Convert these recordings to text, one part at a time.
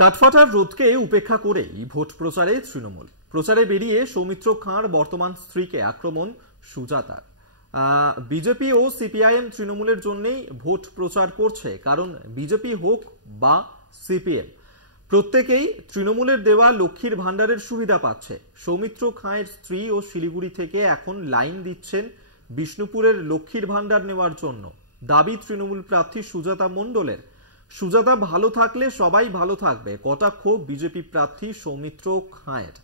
কাঠফাটার রোদকে উপেক্ষা করেই ভোট প্রচারে তৃণমূল। প্রচারে বেরিয়ে সৌমিত্র খাঁর বর্তমান স্ত্রীকে আক্রমণ সুজাতার। বিজেপি ও সিপিআইএম তৃণমূলের জন্যই ভোট প্রচার করছে, কারণ বিজেপি হোক বা সিপিএম প্রত্যেকেই তৃণমূলের দেওয়া লক্ষ্মীর ভাণ্ডারের সুবিধা পাচ্ছে। সৌমিত্র খাঁয়ের স্ত্রী ও শিলিগুড়ি থেকে এখন লাইন দিচ্ছেন বিষ্ণুপুরের লক্ষ্মীর ভাণ্ডার নেওয়ার জন্য। দাবি তৃণমূল প্রার্থী সুজাতা মণ্ডলের। সুজাতা ভালো থাকলে সবাই ভালো থাকবে, কটাক্ষ বিজেপি প্রার্থী সৌমিত্র খাঁয়ের।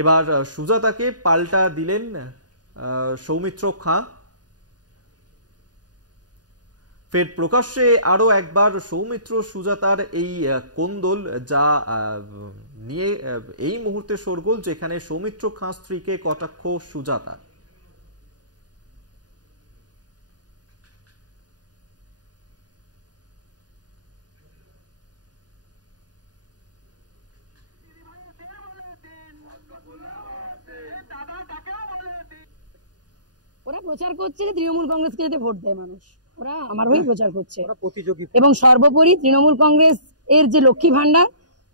এবার সুজাতাকে পাল্টা দিলেন সৌমিত্র খাঁ। ফের প্রকাশ্যে আরো একবার সৌমিত্র সুজাতার এই কোন্দল, যা নিয়ে এই মুহূর্তে শোরগোল, যেখানে সৌমিত্র খাঁ স্ত্রীকে কটাক্ষ সুজাতা। ওরা প্রচার করছে যে তৃণমূল কংগ্রেসকে যাতে ভোট দেয় মানুষ, ওরা আমার হয়ে প্রচার করছে। এবং সর্বোপরি তৃণমূল কংগ্রেস এর যে লক্ষ্মী ভান্ডার,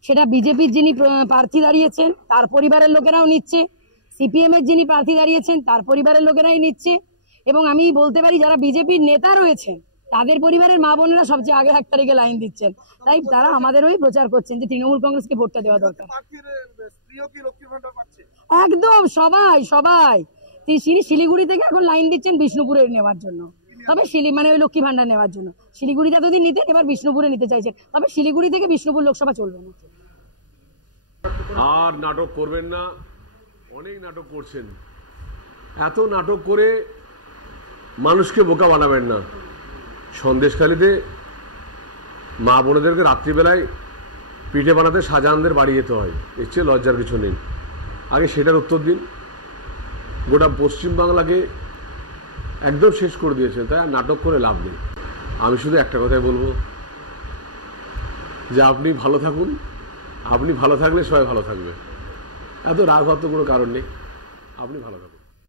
সেটা বিজেপির যিনি প্রার্থী দাঁড়িয়েছেন তার পরিবারের লোকেরাও নিচ্ছে, সিপিএম এর যিনি প্রার্থী দাঁড়িয়েছেন তার পরিবারের লোকেরাই নিচ্ছে। এবং আমি বলতে পারি যারা বিজেপির নেতা রয়েছেন তাদের পরিবারের মা বোনেরা সবচেয়ে আগে 1 তারিখে লাইন দিচ্ছেন। তাই তারা আমাদের হয়ে প্রচার করছেন যে তৃণমূল কংগ্রেসকে ভোটটা দেওয়া দরকার। একদম সবাই সবাই তিনি শিলিগুড়ি থেকে এখন লাইন দিচ্ছেন বিষ্ণুপুরে নেওয়ার জন্য। তবে মানে ওই লক্ষ্মী ভান্ডার নেওয়ার জন্য শিলিগুড়িতে এতদিন নিতেন, এবার বিষ্ণুপুরে নিতে চাইছেন। তবে শিলিগুড়ি থেকে বিষ্ণুপুর লোকসভা চলবে না। আর নাটক করবেন না, অনেক নাটক করছেন। এত নাটক করে মানুষকে বোকা বানাবেন না। সন্দেশখালীতে মা বোনেদেরকে রাত্রিবেলায় পিঠে বানাতে শাহজাহানদের বাড়ি যেতে হয়, এর চেয়ে লজ্জার কিছু নেই। আগে সেটার উত্তর দিন। গোটা পশ্চিমবাংলাকে একদম শেষ করে দিয়েছেন, তাই আর নাটক করে লাভ নেই। আমি শুধু একটা কথাই বলবো যে আপনি ভালো থাকুন, আপনি ভালো থাকলে সবাই ভালো থাকবে। এত রাগ হওয়ার তো কোনো কারণ নেই, আপনি ভালো থাকুন।